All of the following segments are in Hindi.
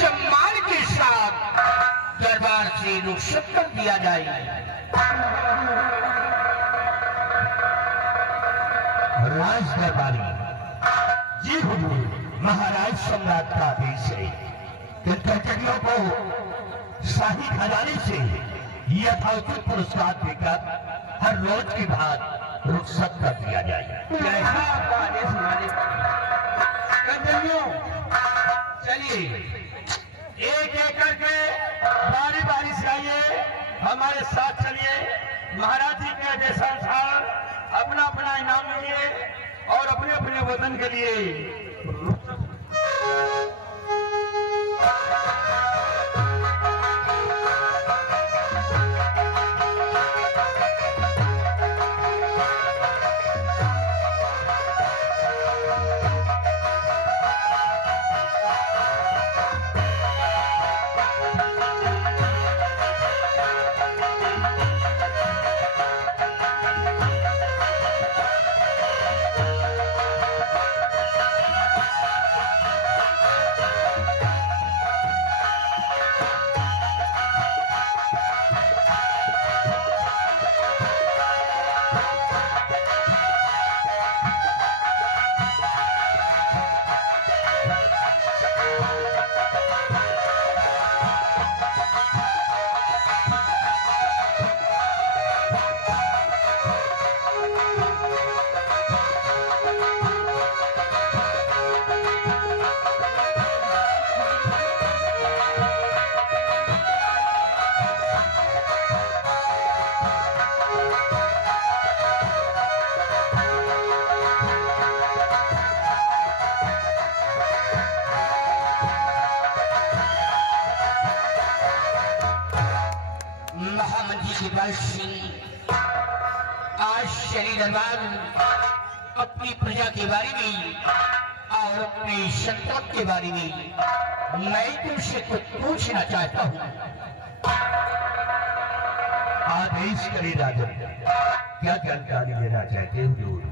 सम्मान के साथ दरबार से रुखसत कर दिया जाए। राज दरबारी जी हुजूर, महाराज सम्राट का आदेश है कि कचरियों को शाही खजाने से यथाउचित पुरस्कार देकर हर रोज की बात रुखसत कर दिया जाए। जैसा आपका आदेश मालिक। कचरियों चलिए एक एक करके बारी बारी से आइए, हमारे साथ चलिए। महाराज जी के आदेशानुसार अपना अपना इनाम लीजिए और अपने अपने वतन के लिए आज शनि दरबार अपनी प्रजा के बारे में और अपने संतों के बारे में मैं तुमसे कुछ पूछना चाहता हूँ। आदेश करे राजन, क्या जानकारी लेना चाहते हो हुजूर?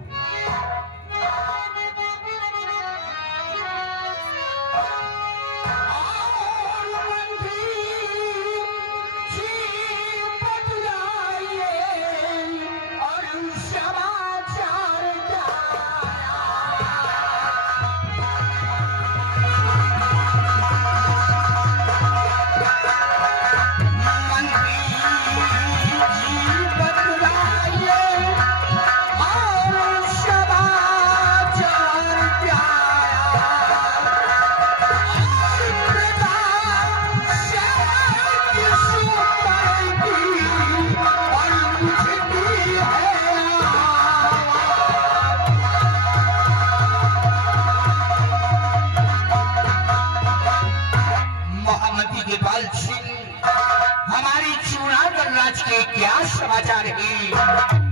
हमारी चूड़ागढ़ राज के क्या समाचार है,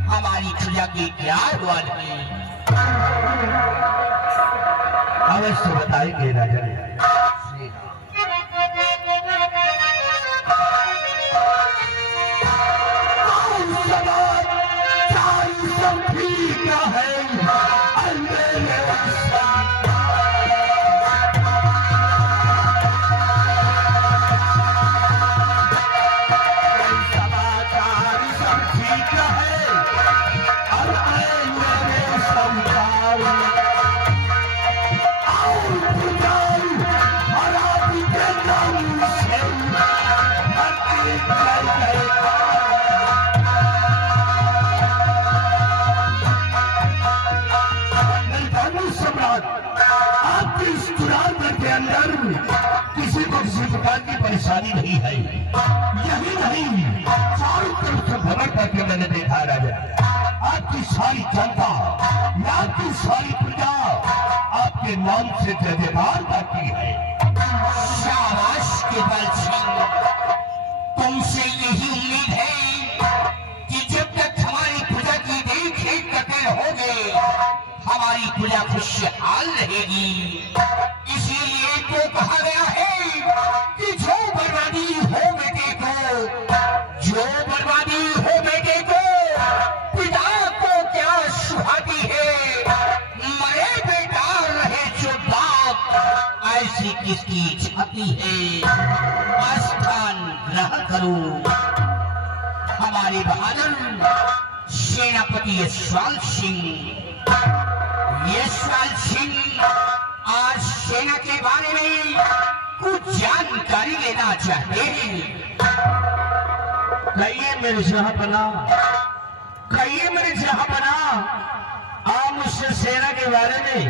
हमारी प्रजा के क्या हाल है? अवश्य बताएंगे राजन। क्या है किसी को किसी प्रकार की परेशानी नहीं है। यही नहीं, चारों तरफ से भ्रमण करके मैंने देखा राजा, आपकी सारी जनता, आपकी सारी प्रजा आपके नाम से जय जयकार करती है। शाबाश केवल सिंह, तुमसे यही उम्मीद है कि जब तक हमारी प्रजा की देख रेख करते रहोगे, हमारी प्रजा खुशहाल रहेगी। इसीलिए तो कहा गया है कि जो बर्बादी हो बेटे को पिता को क्या सुहाती है, मरे बेटा रहे जो बाप, ऐसी किसकी इच्छा कहती है स्थान ग्रहण करो। हमारे बहादुर सेनापति यशपाल सिंह आज सेना के बारे में कुछ जानकारी लेना चाहते हैं। कहिए मेरे जहांपना, कहिए मेरे जहांपना, आप मुझसे सेना के बारे में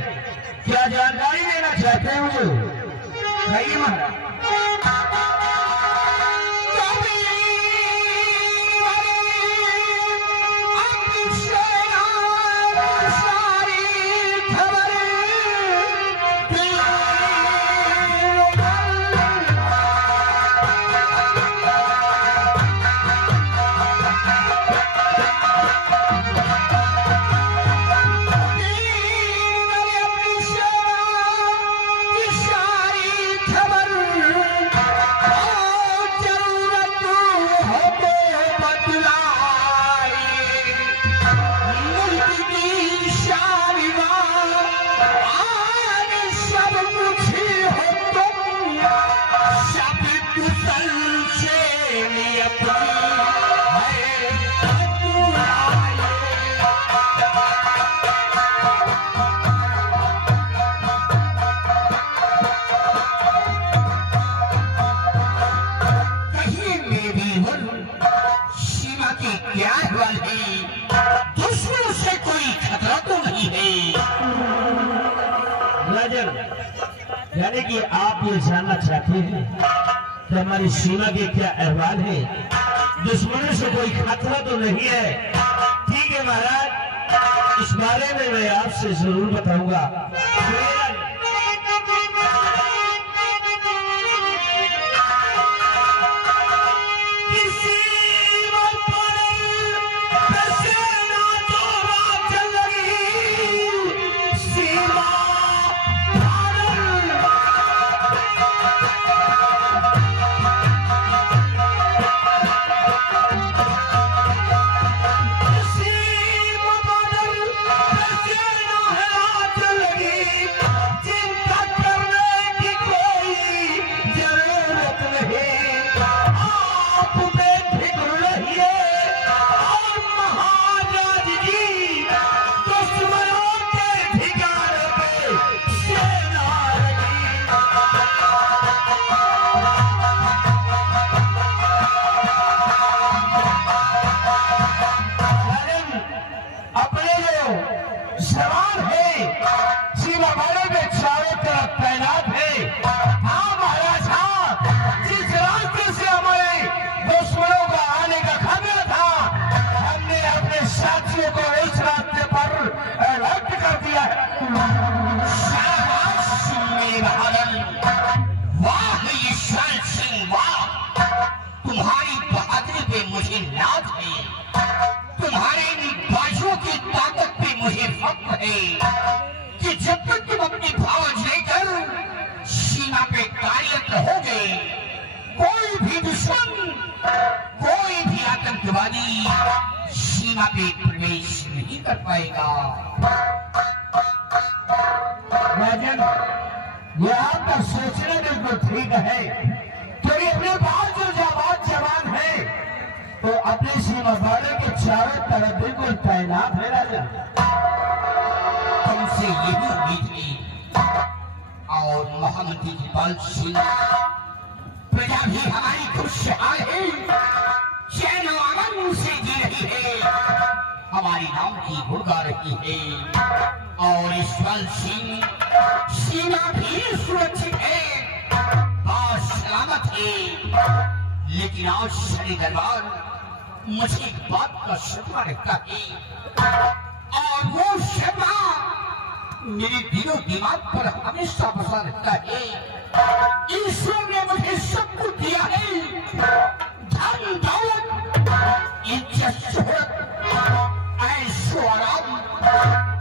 क्या जानकारी लेना चाहते हैं? मुझे कहिए महाराज। यानी कि आप ये जानना चाहते हैं कि हमारी सीमा के क्या अहवाल है, दुश्मनों से कोई खतरा तो नहीं है? ठीक है महाराज, इस बारे में मैं आपसे जरूर बताऊंगा। तुम्हारी बहादुरी पे मुझे नाज है, तुम्हारे बाजुओं की ताकत पे मुझे फख्र है कि जब तक तुम अपनी फौज लेकर सीमा पे कार्यरत रहोगे, कोई भी दुश्मन, कोई भी आतंकवादी सीमा पे प्रवेश नहीं कर पाएगा। राजन, ये आपका सोचना बिल्कुल ठीक है, क्योंकि अपने पास जो जाबाज जवान है तो अपनी सीमा बाड़े के चारों तरफ बिल्कुल तैनात है। राजन, तुमसे यही उम्मीद है और महामंत्री यशपाल सिंह, प्रजा भी हमारी खुशहाल है, चैन अमन से जी रही है, हमारी नाम की गुणगा रही है और यशपाल सिंह सीमा भी सुरक्षित है, सलामत है। लेकिन आज शनि दरबार मुझे एक बात का शर्मा रहता है और वो शर्मा मेरे दिलो दिमाग पर हमेशा बसा रहता है। ईश्वर ने मुझे सब कुछ दिया है, धन दौलत, इज्जत शोहरत, ऐशो आराम,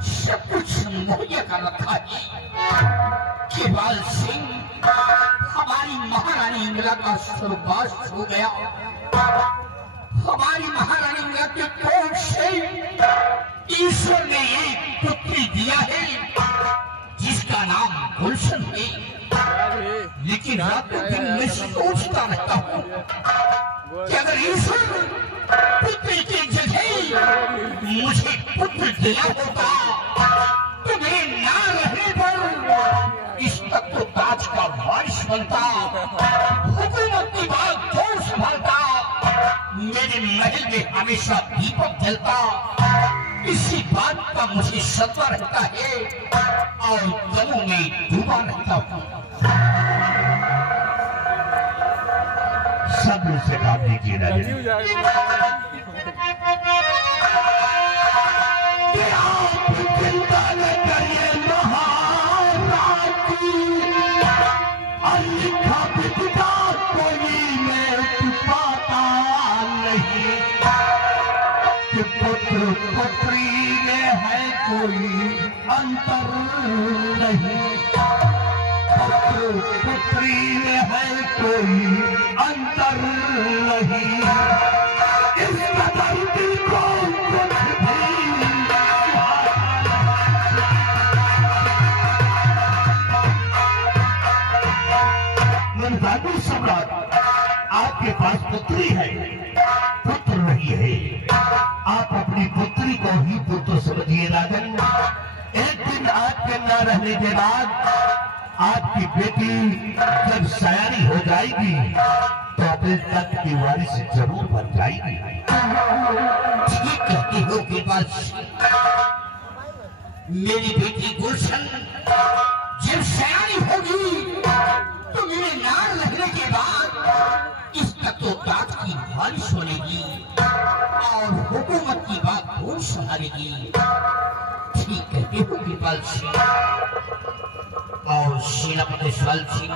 सब कुछ मुहैया कर रखा है। यशपाल सिंह, हमारी महारानी इंदिरा का स्वर्गवास हो गया, हमारी महारानी इंदिरा के कोख से ईश्वर ने एक पुत्री दिया है जिसका नाम गुलशन है। लेकिन रातों दिन मैं सोचता रहता हूँ कि अगर ईश्वर पुत्र की जगह मुझे पुत्र दिया होता तो मेरे ना रहने पर इस तक तो ताज का वारिस बनता, हुकूमत की बात कौन संभालता, मेरे महल में हमेशा दीपक जलता। इसी बात का मुझे सत्ता रहता है और गमों में डूबा रहता हूँ। सब्र से काम लीजिए राजन। चिंता न करिए महाराज, लिखा बिता कोई मैं पाता नहीं, कि पुत्र पुत्री में है कोई अंतर नहीं, पुत्र पुत्री में है कोई अंतर नहीं, इस कदर दिल को कुछ भी मनवादी सम्राट, आपके पास पुत्री है, पुत्र नहीं है, आप अपनी पुत्री को ही पुत्र समझिए राजन। एक दिन आपके न रहने के बाद आपकी बेटी जब सयानी हो जाएगी तो अपने तख्त की वारिस जरूर बन जाएगी। ठीक कहते हो बीरबल। मेरी बेटी गुलशन जब सयानी होगी तो मेरे नाम लगने के बाद इस तत्वों की वारिस बनेगी और हुकूमत की बात कौन संभालेगी। ठीक कहते हो बीरबल सिंह। और सेनापति सवाल सिंह,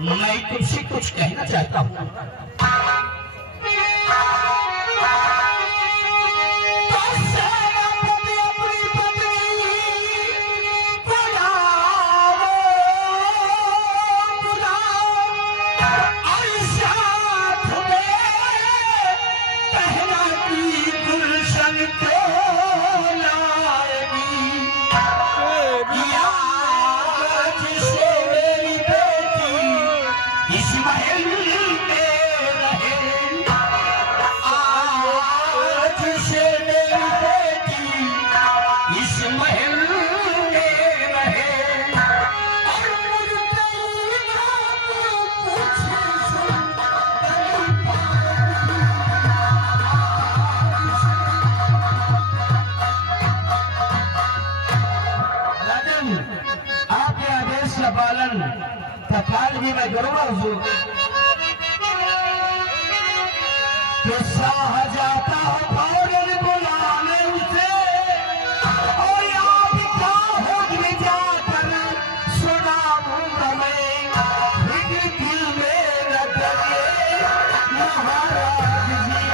मैं तुमसे कुछ कहना चाहता हूँ। पालन तत्काल भी मैं करूंगा हुजूर। तो साह जाता हूँ फौरन बुलाने उसे, और आपका हुक्म जाकर सुनाऊंगा मैं, फिक्र दिल में न करिए महाराज जी,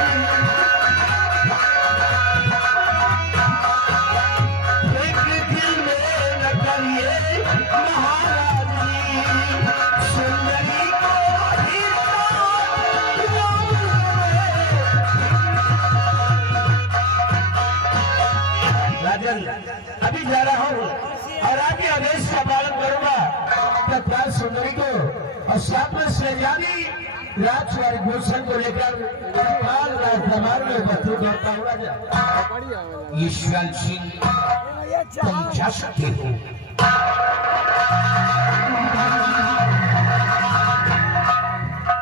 फिक्र दिल में न करिए महाराज जी, सुंदरी को ही राजन अभी जा रहा हूँ और आपके आदेश का पालन करूंगा। तत्काल सुंदरी को और साथ में सहजादी राजकुमारी गुलशन को लेकर तत्काल राजदरबार में उपस्थित करता हुआ यशवंत सिंह तुम जा सकते हो।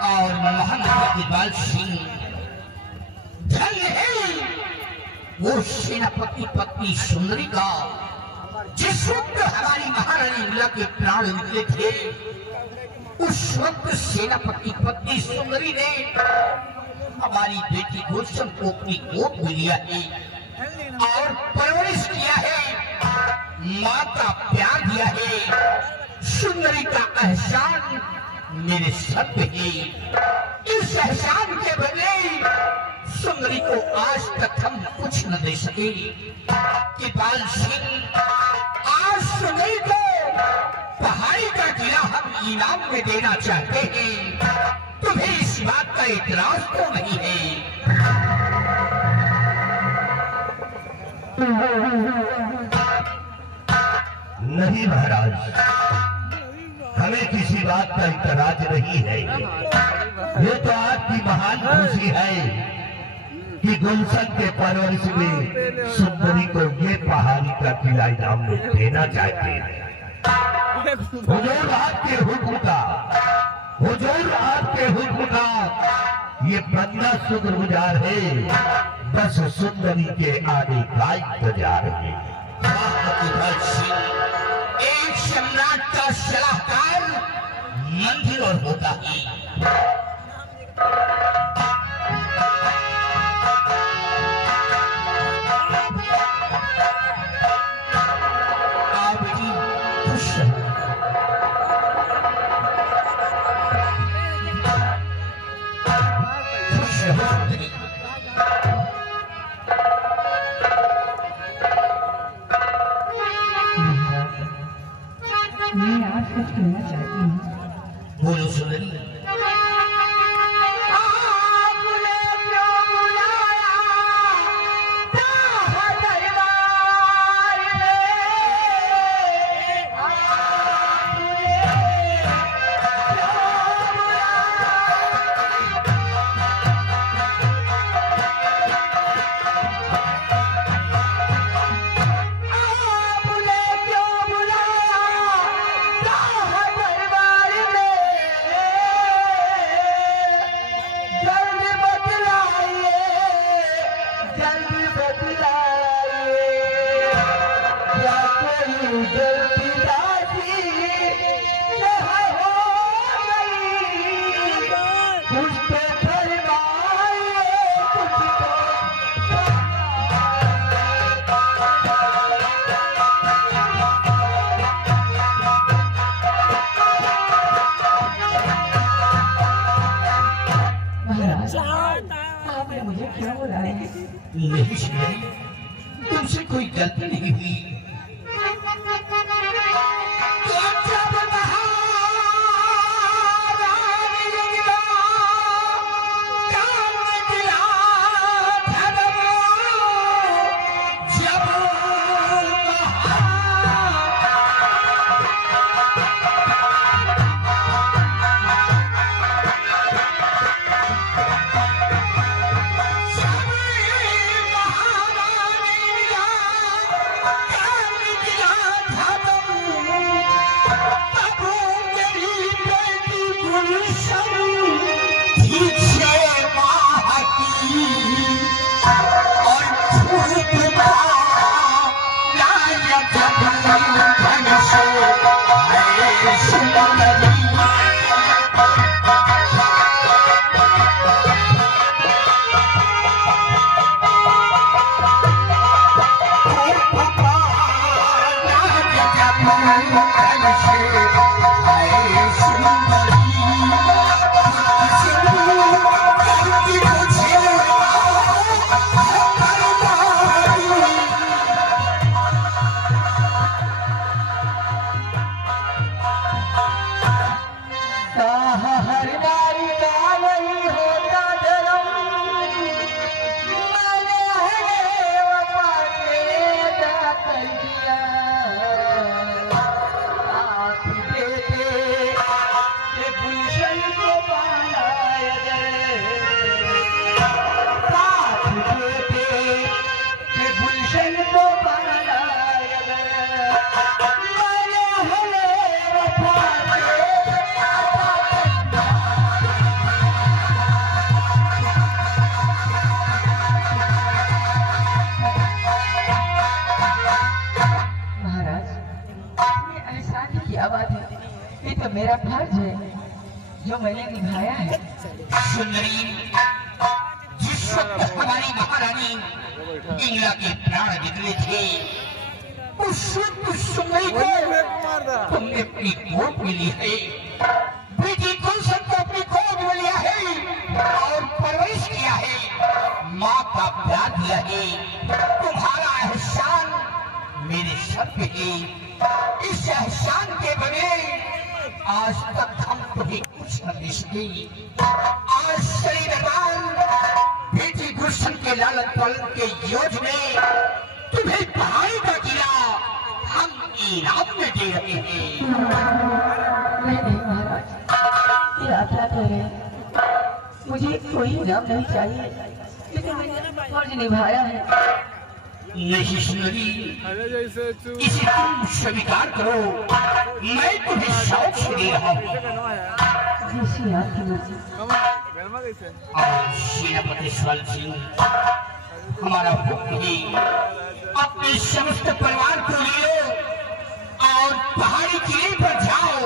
और महाराजा इकबाल सिंह धन है वो सेनापति पत्नी सुंदरी का, जिस वक्त हमारी महारानी लीला के प्राण निकले थे उस वक्त सेनापति पत्नी सुंदरी ने हमारी बेटी गुलशन को अपनी गोद में लिया है और परवरिश किया है, माँ का प्यार दिया है। सुंदरी का एहसान मेरे सर पे है। इस एहसान के बदले सुंदरी को आज तक हम कुछ न दे सके। इकबाल सिंह आज सुंदरी को पहाड़ी का किला हम इनाम में देना चाहते हैं। तुम्हें इस बात का इतराज तो नहीं है? नहीं महाराज, हमें किसी बात का इतराज नहीं है। ये तो आपकी महान खुशी है कि गुलशन के परवरिश में सुंदरी को ये पहाड़ी का किला इनाम में देना चाहते हैं। हुजूर आपके हुक्म का, हुजूर आपके हुक्म का ये बंदा शुक्रगुजार है। बस सुंदरी के आने का इंतजार है। एक सम्राट का सलाहकार मंदिर और होता है। आप जी खुश रहो। खुश रहो सुंदरी। मैं आपसे कहना चाहती हूँ। बोलो सुंदरी। आपने मुझे क्या बुलाया है? नहीं सुंदरी, तुमसे कोई गलती नहीं हुई। मेरा फर्ज है जो मैंने निभाया है। सुंदरी, जिस वक्त हमारी महारानी इंगला के प्राण निकले थे, उस वक्त सुंदरी को तुमने अपनी गोद में ली है। बेटी गुलशन को अपनी गोद में लिया है और परवरिश किया है। माँ का प्यार दिया है। तुम्हारा एहसान मेरे सर पे है। इस एहसान के बगैर आज तक हम तुम्हें कुछ न दे सके। आज श्री भगवान बेटी गुलशन के लालन पालन के योग में तुम्हें पहाड़ी का किला हम इनाम में दे रहे हैं। की यात्रा कर रहे हैं। मुझे कोई इनाम नहीं चाहिए, लेकिन मैंने फर्ज निभाया है। नहीं सुंदरी, इसे तुम स्वीकार करो, मैं तुम्हें शौक से दे रहा हूँ। जैसी आपकी मर्जी। और सेनापति स्वल सिंह, हमारा हुक्म है, अपने समस्त परिवार को ले लो और पहाड़ी किले पर जाओ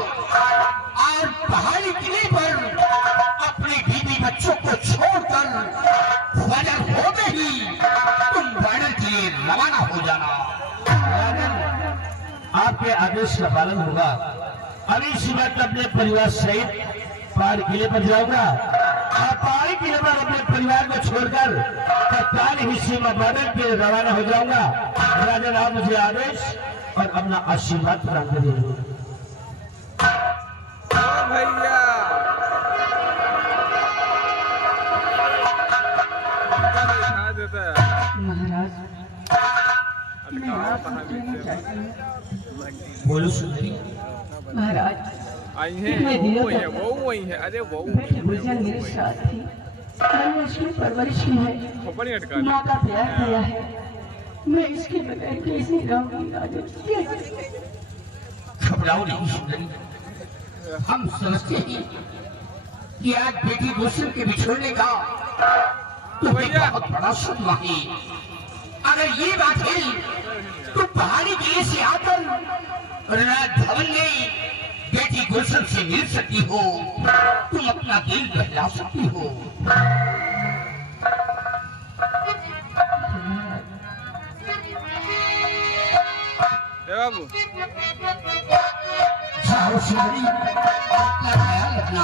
और पहाड़ी किले पर अपने बीवी बच्चों को छोड़कर फजर होते ही तुम बॉर्डर के लिए रवाना हो जाना। आपके आदेश का पालन होगा। अभी इसी वक्त अपने परिवार सहित पहाड़ी किले पर जाऊंगा और पहाड़ी किले पर अपने परिवार को छोड़कर तत्काल ही सीमा बॉर्डर के रवाना हो जाऊंगा। राजन, आप मुझे आदेश और अपना आशीर्वाद प्रदान करिए। भैया महाराज, मैं आपसे कहना चाहती हूँ। बोलो सुंदरी। महाराज, आई हैं, वो वही है, अरे वो बेटी गुलशन मेरे साथ थी। मैंने इसकी परवरिश की है, माँ का प्यार किया है। मैं इसके बगैर कैसे रहूंगी राजन? घबराओ नहीं सुंदरी, हम समझते हैं कि आज बेटी गुलशन के बिछोड़ने का तुम्हें बहुत बड़ा सदमा है। अगर ये बात है तो पहाड़ी किले से आकर राजभवन में बेटी गुलशन से मिल सकती हो, तुम अपना दिल बहला सकती हो। बाबू जाओ सुंदरी, अपना ख्याल रखना।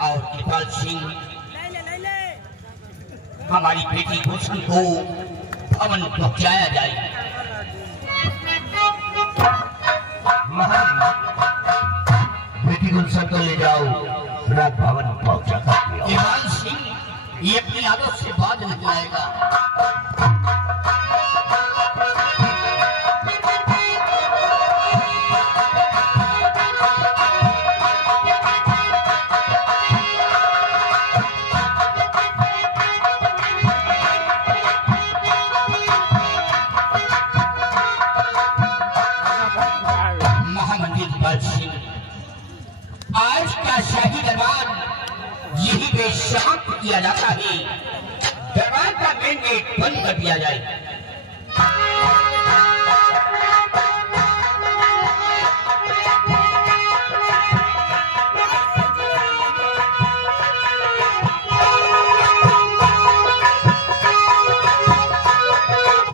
और कृपाल सिंह, हमारी बेटी गुलशन को भवन पहुंचाया जाए। बेटी गुलशन को ले जाओ, राजभवन पहुंचा कर कृपाल सिंह ये अपनी आदत से बाज नहीं आएगा। महामंदिर कृपाल सिंह, आज का शाही दरबार यही पे शांत किया जाता है। दरबार का मेन गेट बंद कर दिया जाए।